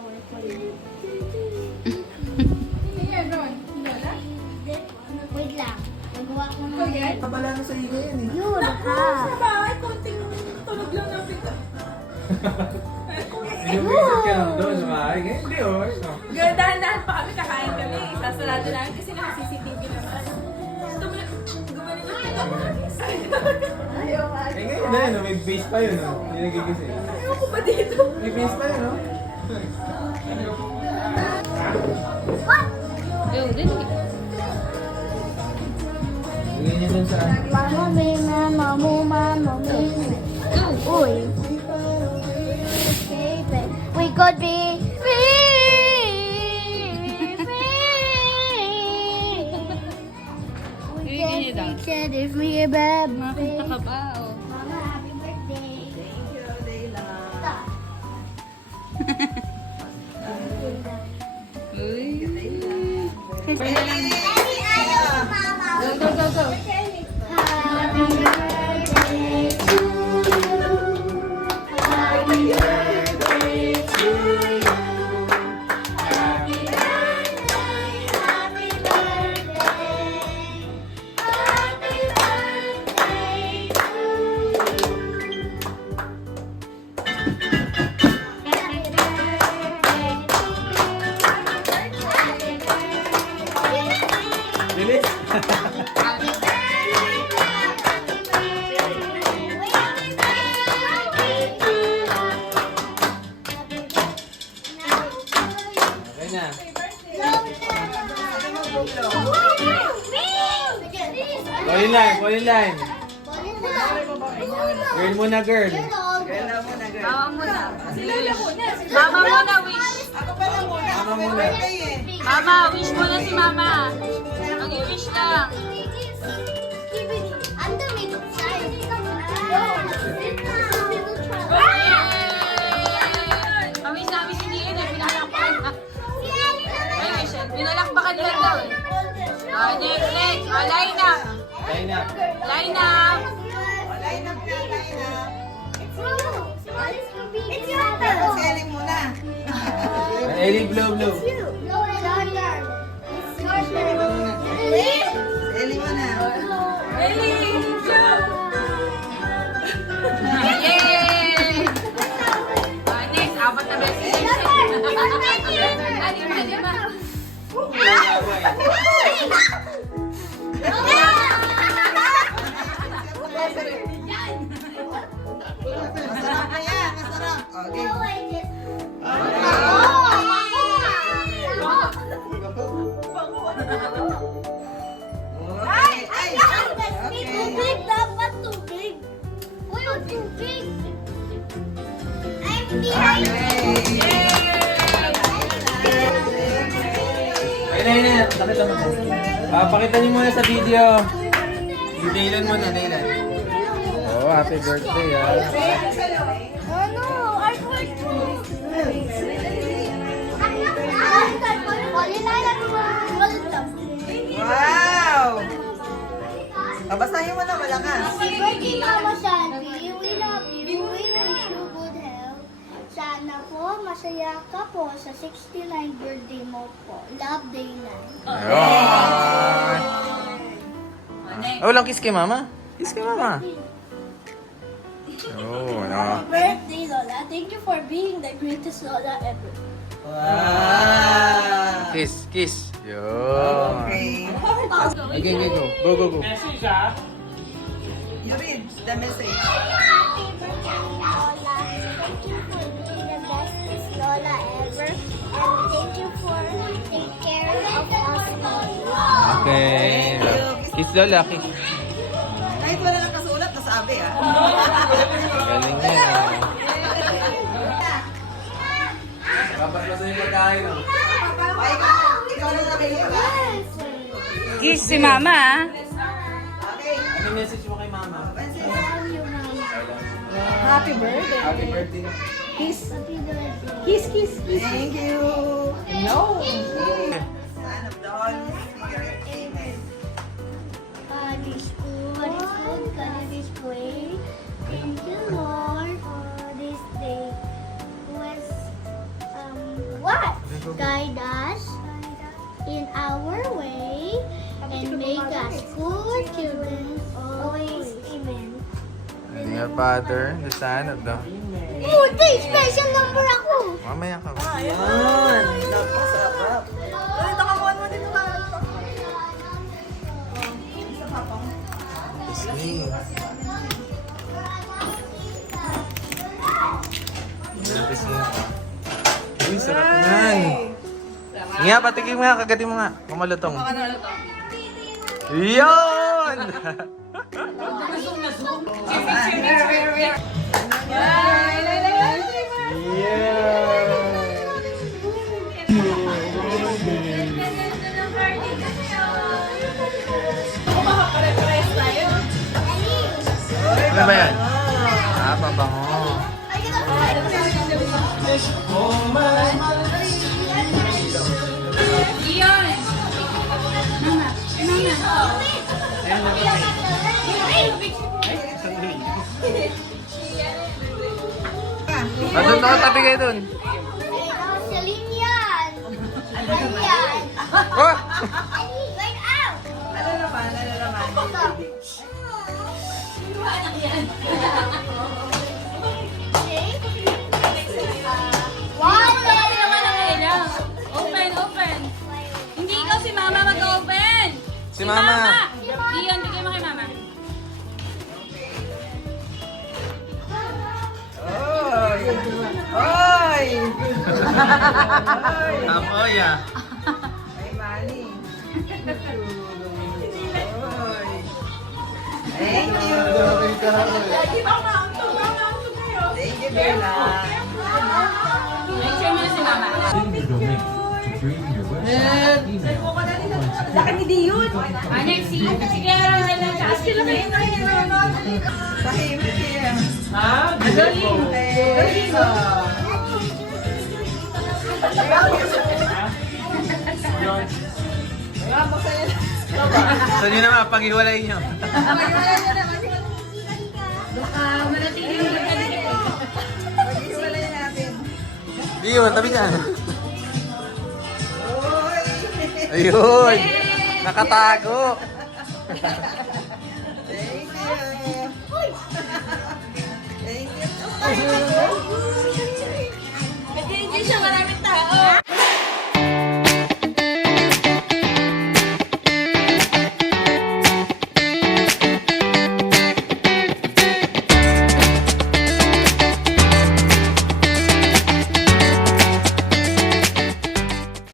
flower for you. Wait lang. Nagawa ko na. Kabala na sa higa yan eh. Yun, ha. Sa bahay, konting tunog lang ng pita. Inumisip ka lang doon sa bahay. Hindi oh. Dahan-dahan pa kami, kakain kami. Sasarado namin kasi naka-CCTV naman. Gumaling yung pita. Eh ngayon na yun, may base pa yun oh. Hindi nagigising. Ayaw ko ba dito? May base pa yun oh. Bigyan niyo dun sa... Mama, may mama mo, mama mo. Uy. Baby, we could be free. We can be together free, baby. Makita ka ba? Oh. Mama, happy birthday. Thank you, Layla. Uy. Daddy, ayaw ko, mama. Go, go, go, go. Happy birthday to you. Happy birthday to you. Happy birthday, happy birthday. Happy birthday to you. Bilis! Okay na. Fall in line, fall in line. Girl muna, girl. Mama muna. Mama muna, wish. Mama muna. Mama, wish muna si mama. Mag-wish lang. Kami namin si Nian eh, pinalakpakan. Ay, wish. Pinalakpakan lang daw eh. Next, next. Line up. Line up. Line up. Ellie, blow, blow. Ellie, Joe! Yay! Next, apat na beses. Lima. Masarap na yan, masarap. Okay. Ay! Ay! Tubig, dapat tubig. Uy, tubig. I'm behind you. Ayun na, sakit naman po. Pakita niyo muna sa video. Detailan mo na, Nailan. Oh, happy birthday ah. Ano? I want to. Wow! Babasahin mo na malakas. Happy birthday, Mama Shanti. We love you. We wish you good health. Sana po, masaya ka po sa 69th birthday mo po. Love, Dayna. Ayun. Next. Oh, walang kiss kay mama? Kiss kay mama. Oh, no. Happy birthday, Lola. Thank you for being the greatest Lola ever. Wow! Kiss, kiss. Yun. Okay. Okay, okay, go. Go, go, go. You read the message. Happy birthday, Lola. Thank you for being the bestest Lola ever. And thank you for taking care of us all. Okay. Kiss Lola, kiss. Kahit wala nang kasulat, nasabi ah. Galing niya. Dapat ba sa'yo pagkain, no? Ay, ikaw na nakikita. Kiss si mama ah. Okay. Ano message mo kay mama? Love you, Mama. Happy birthday. Happy birthday. Kiss. Happy birthday. Kiss, kiss, kiss. Thank you. No. Son of the Holy Spirit. Amen. God is good, God is great. Thank you, Lord, for this day. Bless what? Guide us in our way and make us good children always. Amen. And your Father, the Son of the... Oh, ito yung special number ako. Mamaya ka. Ayan. Napasarap. Dito ka mo dito ka. Sa papang. Disney. Lapis mo. Uy, sarap yan. Nga, patikim mo nga. Kagatin mo nga. Kumalutong. Baka na to. Yun! Pare-pares tayo. Ano ba yan? Ah, pabango. Iyon! Doon ako, tabi kayo doon. Celine yan. Ano yan? Oh! Right out. Ano naman? Ano naman ang ilang? Open, open. Hindi ikaw si Mama mag-open. Si Mama. Iyon, bigay mo kay Mama. Oy! Apoy ah. Ay, Manny. Oy. Thank you. Thank you, Bella. Make sure mo na si Mama. Laki ni Diyun. Ah, next, si Gero na lang. Tsaka si Lynn. Tahimik siya. Ha? Galing. So nyo naman, pag-iwalay nyo. Manatili mo lang kanina. Pag-iwalay natin. Ayun, tabi ka. Oy! Ayun! Nakatago! Thank you. Thank you. Nag-enjoy siya, maraming tao.